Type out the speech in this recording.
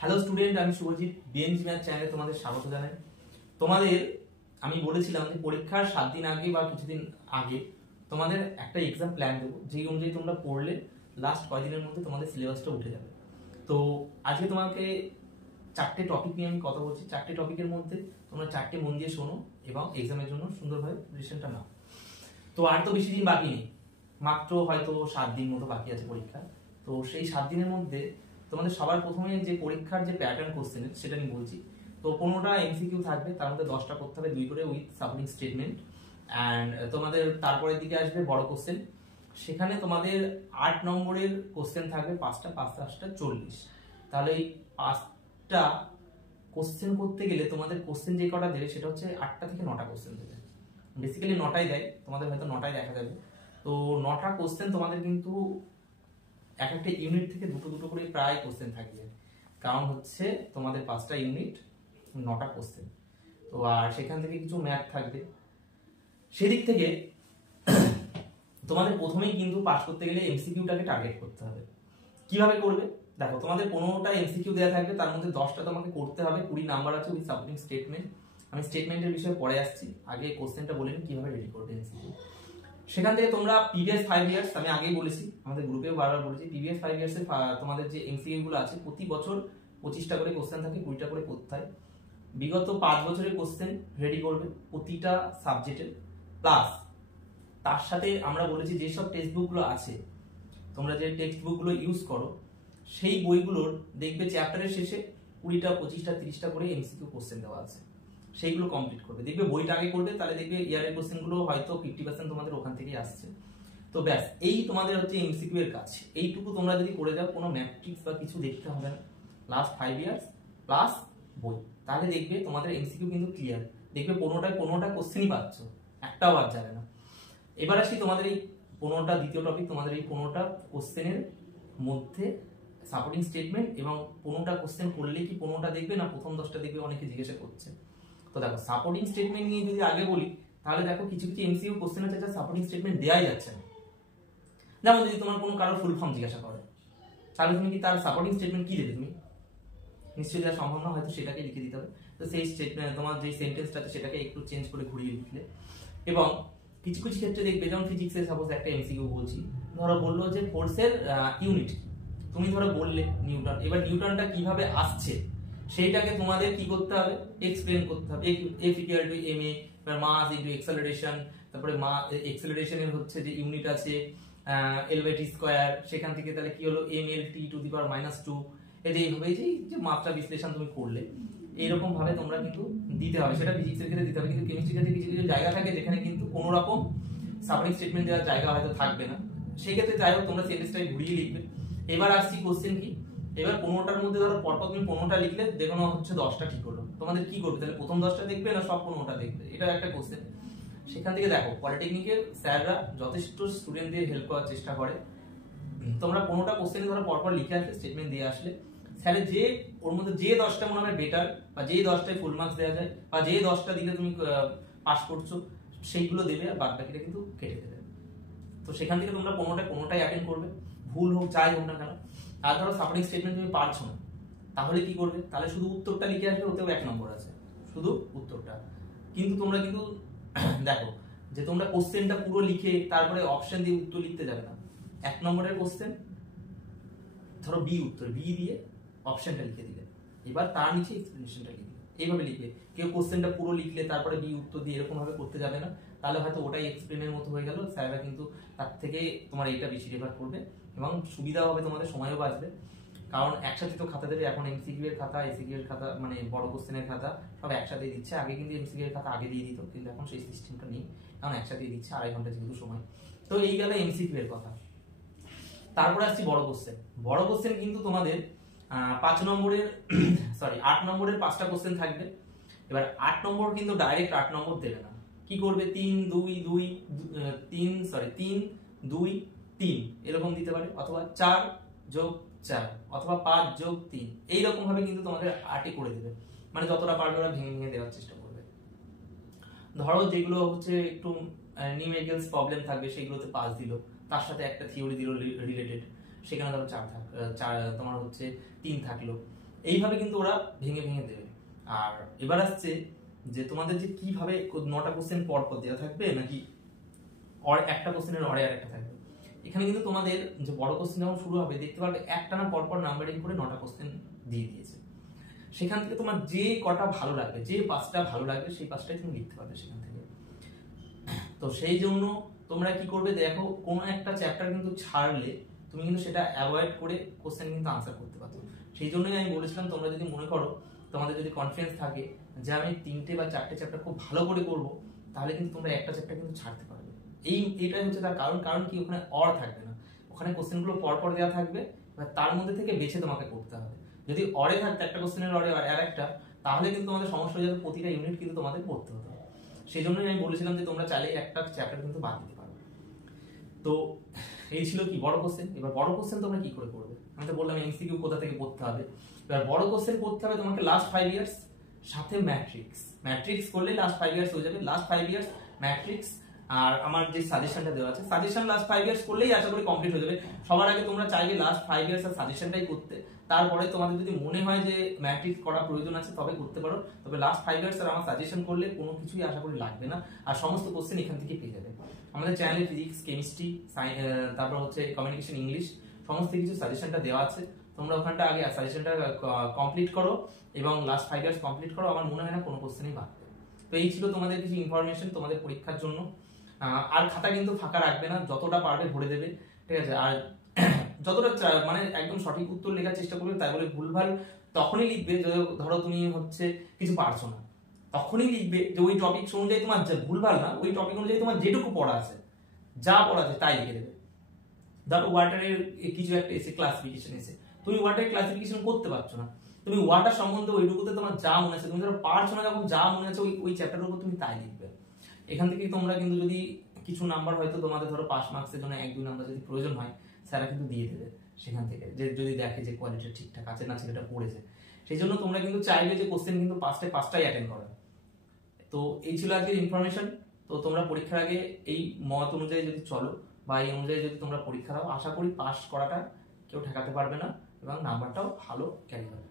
Hello student, আমি Subhajit BNG math চ্যানেলে তোমাদের স্বাগত জানাই। তোমাদের আমি বলেছিলাম যে পরীক্ষার 7 দিন আগে বা কিছুদিন আগে তোমাদের একটা এক্সাম প্ল্যান দেবো, যেই অনুযায়ী তোমরা পড়লে লাস্ট কয়েকদিনের মধ্যে তোমাদের সিলেবাসটা উঠে যাবে। তো আজকে তোমাকে 4টে টপিক নিয়ে আমি কথা বলছি। 4টে টপিকের মধ্যে তোমরা 4টে মন দিয়ে শোনো এবং এক্সামের জন্য সুন্দরভাবে প্রিপারেশনটা নাও। তো আর তো বেশি দিন বাকি নেই, মাত্র হয়তো 7 দিন মতো বাকি আছে পরীক্ষা। তো সেই 7 দিনের মধ্যে তোমাদের সবার প্রথমে যে পরীক্ষার যে প্যাটার্ন কোশ্চেনের সেটা আমি বলছি। তো 15টা এমসিকিউ থাকবে, তার মধ্যে 10টা করতে হবে 2 করে উইথ সাপোর্টিং স্টেটমেন্ট। অ্যান্ড তোমাদের তারপরের দিকে আসবে বড় কোশ্চেন, সেখানে তোমাদের 8 নম্বরের কোশ্চেন থাকবে 5টা, 5 5টা 40। তাহলে এই 5টা কোশ্চেন করতে গেলে তোমাদের কোশ্চেন যে কটা দেবে সেটা হচ্ছে 8টা থেকে 9টা কোশ্চেন দেবে। বেসিক্যালি 9টাই দেয়, তোমাদের হয়তো 9টাই দেখা যাবে। তো 9টা কোশ্চেন তোমাদের কিন্তু এক একটা ইউনিট থেকে দুটো দুটো করে প্রায় কোশ্চেন থাকবে, কারণ হচ্ছে তোমাদের 5টা ইউনিট 9টা কোশ্চেন। তো আর সেখান থেকে কিছু ম্যাথ থাকবে। সেদিক থেকে তোমাদের প্রথমেই কিন্তু পাস করতে গেলে এমসিকিউটাকে টার্গেট করতে হবে। কিভাবে করবে দেখো, তোমাদের 15টা এমসিকিউ দেওয়া থাকবে, তার মধ্যে 10টা তোমাকে করতে হবে, 20 নাম্বার আছে উইথ সাপোর্টিং স্টেটমেন্ট। আমি স্টেটমেন্টের বিষয়ে পরে আসছি, আগে কোশ্চেনটা বলে নিই কিভাবে রেডি করবে এমসিকিউ। সেখান থেকে তোমরা প্রিভিয়াস 5 ইয়ার্স, আমি আগেই বলেছি, আমাদের গ্রুপেও বারবার বলেছি, প্রিভিয়াস 5 ইয়ার্সের তোমাদের যে এমসিকিউ গুলো আছে প্রতি বছর 25টা করে কোশ্চেন থাকে, 20টা করে করতে হয়। বিগত 5 বছরের কোশ্চেন রেডি করবে প্রতিটা সাবজেক্টের। প্লাস তার সাথে আমরা বলেছি যেসব টেক্সট বুকগুলো আছে, তোমরা যে টেক্সট বুকগুলো ইউজ করো সেই বইগুলোর দেখবে চ্যাপ্টারের শেষে 20টা 25টা 30টা করে এমসিকিউ কোশ্চেন দেওয়া আছে, সেইগুলো কমপ্লিট করবে। দেখবে বইটা আগে করবে, তাহলে দেখবে ইয়ারের কোশ্চেনগুলো হয়তো 50% তোমাদের ওখান থেকেই আসছে। তো ব্যাস, এই তোমাদের হচ্ছে এমসিকিউ এর কাজ। এইটুকু তোমরা যদি করে যাও, কোনো ম্যাট্রিক্স বা কিছু দেখতে হবে না, লাস্ট 5 ইয়ার্স প্লাস বই, তাহলে দেখবে তোমাদের এমসিকিউ কিন্তু ক্লিয়ার। দেখবে 15টা কোশ্চেনই পাচ্ছ, একটাও বাদ যাবে না। এবার আসি তোমাদের এই 15টা, দ্বিতীয় টপিক, তোমাদের এই 15টা কোশ্চেনের মধ্যে সাপোর্টিং স্টেটমেন্ট এবং 15টা কোশ্চেন করলে কি 15টা দেখবে না প্রথম 10টা দেখবে, অনেকে জিজ্ঞাসা করছে। তো দেখো, সাপোর্টিং স্টেটমেন্ট নিয়ে যদি আগে বলি, তাহলে দেখো কিছু কিছু এমসিকিউ কোশ্চেন আছে যা সাপোর্টিং স্টেটমেন্ট দেয়াই যাচ্ছে না। যেমন যদি তোমার কোনো কারো ফুল ফর্ম জিজ্ঞাসা করে, তাহলে তুমি কি তার সাপোর্টিং স্টেটমেন্ট কি দেবে? তুমি নিশ্চয়ই দেওয়া সম্ভব না, হয়তো সেটাকে লিখে দিতে হবে। তো সেই স্টেটমেন্ট, তোমার যে সেন্টেন্সটা আছে সেটাকে একটু চেঞ্জ করে ঘুরিয়ে লিখলে। এবং কিছু কিছু ক্ষেত্রে দেখবে, যেমন ফিজিক্সে সাপোজ একটা এমসিকিউ বলছি, ধরো বললো যে ফোর্সের ইউনিট, তুমি ধরো বললে নিউটন। এবার নিউটনটা কিভাবে আসছে সেইটাকে তোমাদের কি করতে হবে, এক্সপ্লেন করতে হবে। F equal to ma, mass into acceleration, তারপরে এক্সেলারেশনের হচ্ছে যে ইউনিট আছে L/t স্কয়ার, সেখান থেকে তাহলে কি হলো mL/t⁻²। এইভাবে যে মাত্রা বিশ্লেষণ তুমি করলে, এইরকম ভাবে তোমরা কিন্তু দিতে হবে। সেটা ফিজিক্সের ক্ষেত্রে দিতে হবে, কিন্তু কেমিস্ট্রির ক্ষেত্রে কিছু কিছু জায়গা থাকে যেখানে কিন্তু কোনো রকম সাপোর্টিং স্টেটমেন্ট দেওয়ার জায়গা হয়তো থাকবে না, সেই ক্ষেত্রে যাই হোক তোমরা সেন্টেন্সটাকে ঘুরিয়ে লিখবে। এবার আসছি কোশ্চেন কি, এবার 15টার মধ্যে ধরো পরপর তুমি 15টা লিখলে, দেখো হচ্ছে 10টা ঠিক হলো, তোমাদের কি করবে? তাহলে প্রথম 10টা দেখবে না সব 15টা দেখবে? এটা একটা কোশ্চেন। সেখান থেকে দেখো, পলিটেকনিকের স্যাররা যথেষ্ট স্টুডেন্টদের হেল্প করার চেষ্টা করে। তোমরা 15টা কোশ্চেন ধরো পরপর লিখে আসলে, স্টেটমেন্ট দিয়ে আসলে, স্যারের যে ওর মধ্যে যে 10টা মনে হয় বেটার, বা যে 10টায় ফুল মার্কস দেওয়া যায়, বা যে 10টা দিলে তুমি পাস করছো, সেইগুলো দেবে, আর বাদ বাকিটা কিন্তু কেটে দেবে। তো সেখান থেকে তোমরা 15টাই অ্যাটেন্ড করবে, ভুল হোক যাই হোক না কেন। আর ধরো সাপোর্টিং স্টেটমেন্ট তুমি পারছো না, তাহলে কি করবে? তাহলে শুধু উত্তরটা লিখে আসবে, ওতেও 1 নম্বর আছে, শুধু উত্তরটা। কিন্তু তোমরা কিন্তু দেখো যে তোমরা কোশ্চেনটা পুরো লিখে তারপরে অপশন দিয়ে উত্তর লিখতে যাবে না। 1 নম্বরের কোশ্চেন, ধরো বি উত্তর, বি দিয়ে অপশনটা লিখে দিলে, এবার তার নিচে এক্সপ্লেনেশনটা লিখবে, এইভাবে লিখবে। কেউ কোশ্চেনটা পুরো লিখলে তারপরে বি উত্তর দিয়ে এরকম ভাবে করতে যাবে না, তাহলে হয়তো ওটাই এক্সপ্লেনের মতো হয়ে গেল। স্যাররা কিন্তু তার থেকে তোমার এইটা বেশি রেফার করবে এবং সুবিধা হবে, তোমাদের সময়ও বাঁচবে। কারণ একসাথে তো খাতা দেবে, এখন এমসিকিউ এর খাতা, এসিকিউ এর খাতা, মানে বড় কোশ্চেনের খাতা সব একসাথে দিচ্ছে। আগে কিন্তু এমসিকিউ এর খাতা আগে দিয়ে দিত, কিন্তু এখন সেই সিস্টেমটা নেই, কারণ একসাথে দিচ্ছে, 2.5 ঘন্টা যেহেতু সময়। তো এই গেল এমসিকিউ এর কথা। তারপরে আসছি বড় কোশ্চেন। বড় কোশ্চেন কিন্তু তোমাদের 5 নম্বরের 8 নম্বরের 5টা কোশ্চেন থাকবে। এবার 8 নম্বর কিন্তু ডাইরেক্ট 8 নম্বর দেবে না, কি করবে? 3 2 3 এরকম দিতে পারে, অথবা 4 যোগ 4, অথবা 5 যোগ 3, এইরকম ভাবে কিন্তু তোমাদের 8ই করে দেবে। মানে যতটা পারবে ওরা ভেঙে ভেঙে দেওয়ার চেষ্টা করবে। ধরো যেগুলো হচ্ছে একটু নিউমেরিক্যালস প্রবলেম থাকবে, সেগুলোতে 5 দিল, তার সাথে একটা থিওরি দিল রিলেটেড, সেখানে ধরো 4 তোমার হচ্ছে 3 থাকলো। এইভাবে কিন্তু ওরা ভেঙে ভেঙে দেবে। আর এবার আসছে যে তোমাদের যে কিভাবে 9টা কোশ্চেন পর পর দেওয়া থাকবে নাকি একটা কোশ্চেনের অরে আর একটা থাকবে। এখানে কিন্তু তোমাদের যে বড় কোশ্চেন যখন শুরু হবে দেখতে পাবে একটানা পর পর নাম্বারিং করে 9টা কোশ্চেন দিয়ে দিয়েছে। সেখান থেকে তোমার যে কটা ভালো লাগবে, যে 5টা ভালো লাগবে সেই 5টাই তুমি লিখতে পারবে সেখান থেকে। তো সেই জন্য তোমরা কি করবে, দেখো কোনো একটা চ্যাপ্টার কিন্তু ছাড়লে তুমি কিন্তু সেটা অ্যাভয়েড করে কোশ্চেন কিন্তু আনসার করতে পারো। সেই জন্যই আমি বলেছিলাম তোমরা যদি মনে করো, তোমাদের যদি কনফিডেন্স থাকে যে আমি 3টে বা 4টে চ্যাপ্টার খুব ভালো করে করব, তাহলে কিন্তু তোমরা একটা চ্যাপ্টার কিন্তু ছাড়তে পারবে। এইটাই হচ্ছে তার কারণ কি, ওখানে অর থাকবে না, ওখানে কোশ্চেনগুলো পরপর দেওয়া থাকবে, এবার তার মধ্যে থেকে বেছে তোমাকে করতে হবে। যদি অরে থাকতে একটা কোশ্চেনের অরে আর একটা, তাহলে কিন্তু তোমাদের সমস্যা হয়ে যাবে, প্রতিটা ইউনিট কিন্তু তোমাদের পড়তে হতো। সেই জন্যই আমি বলেছিলাম যে তোমরা চাইলে একটা চ্যাপ্টার কিন্তু বাদ দিতে পারো। তো এই ছিল কি বড় কোশ্চেন। এবার বড় কোশ্চেন তোমরা কি করে করবে, আমি তো বললাম এমসিকিউ কোথা থেকে পড়তে হবে। এবার বড় কোশ্চেন পড়তে হবে তোমাকে লাস্ট 5 ইয়ার্স সাথে ম্যাট্রিক্স করলে লাস্ট 5 ইয়ার্স হয়ে যাবে। লাস্ট 5 ইয়ার্স ম্যাট্রিক্স আর আমার যে সাজেশনটা দেওয়া আছে, সাজেশন লাস্ট 5 ইয়ার্স করলেই আশা করি কমপ্লিট হয়ে যাবে। সবার আগে তোমরা চাইবে লাস্ট 5 ইয়ার্স আর সাজেশনটাই করতে, তারপরে তোমাদের যদি মনে হয় যে ম্যাট্রিক্স করা প্রয়োজন আছে তবে করতে পারো। তবে লাস্ট 5 ইয়ার্স আর আমার সাজেশন করলে কোনো কিছুই আশা করি লাগবে না, আর সমস্ত কোশ্চেন এখান থেকে পেয়ে যাবে। আমাদের চ্যানেলে ফিজিক্স, কেমিস্ট্রি, তারপর হচ্ছে কমিউনিকেশন, ইংলিশ সমস্ত কিছু সাজেশনটা দেওয়া আছে। তোমরা ওখানটা আগে সাজেশনটা কমপ্লিট করো এবং লাস্ট 5 ইয়ার্স কমপ্লিট করো, আমার মনে হয় না কোনো কোশ্চেনই বাদ। তো এই ছিল তোমাদের কিছু ইনফরমেশন তোমাদের পরীক্ষার জন্য। আর খাতা কিন্তু ফাঁকা রাখবে না, যতটা পারবে ভরে দেবে, ঠিক আছে। আর যতটা মানে একদম সঠিক উত্তর লেখার চেষ্টা করবে, তাই বলে ভুলভাল তখনই লিখবে ধরো তুমি হচ্ছে কিছু পারছো না, তখনই লিখবে যে ওই টপিক অনুযায়ী তোমার ভুলভাল না, ওই টপিক অনুযায়ী তোমার যেটুকু পড়া আছে, যা পড়া আছে তাই লিখে দেবে। ধরো ওয়াটারের কিছু একটা এসে ক্লাসিফিকেশন এসে, তুমি ওয়াটারের ক্লাসিফিকেশন করতে পারছো না, তুমি ওয়াটার সম্বন্ধে ওইটুকুতে তোমার যা মনে আছে, তুমি ধরো পারছো না, যখন যা মনে আছে ওই চ্যাপ্টারের উপর তুমি তাই লিখবে। এখান থেকে তোমরা কিন্তু যদি কিছু নাম্বার হয়তো তোমাদের ধরো পাস মার্কসের জন্য 1-2 নাম্বার যদি প্রয়োজন হয়, স্যারা কিন্তু দিয়ে দেবে সেখান থেকে, যে যদি দেখে যে কোয়ালিটি ঠিকঠাক আছে না, ছেলেটা পড়েছে। সেই জন্য তোমরা কিন্তু চাইবে যে কোশ্চেন কিন্তু 5টাই অ্যাটেন্ড করা। তো এই ছিল আজকের ইনফরমেশন। তো তোমরা পরীক্ষার আগে এই মত অনুযায়ী যদি চলো বা এই অনুযায়ী যদি তোমরা পরীক্ষা দাও, আশা করি পাস করাটা কেউ ঠেকাতে পারবে না এবং নাম্বারটাও ভালো ক্যারি হবে।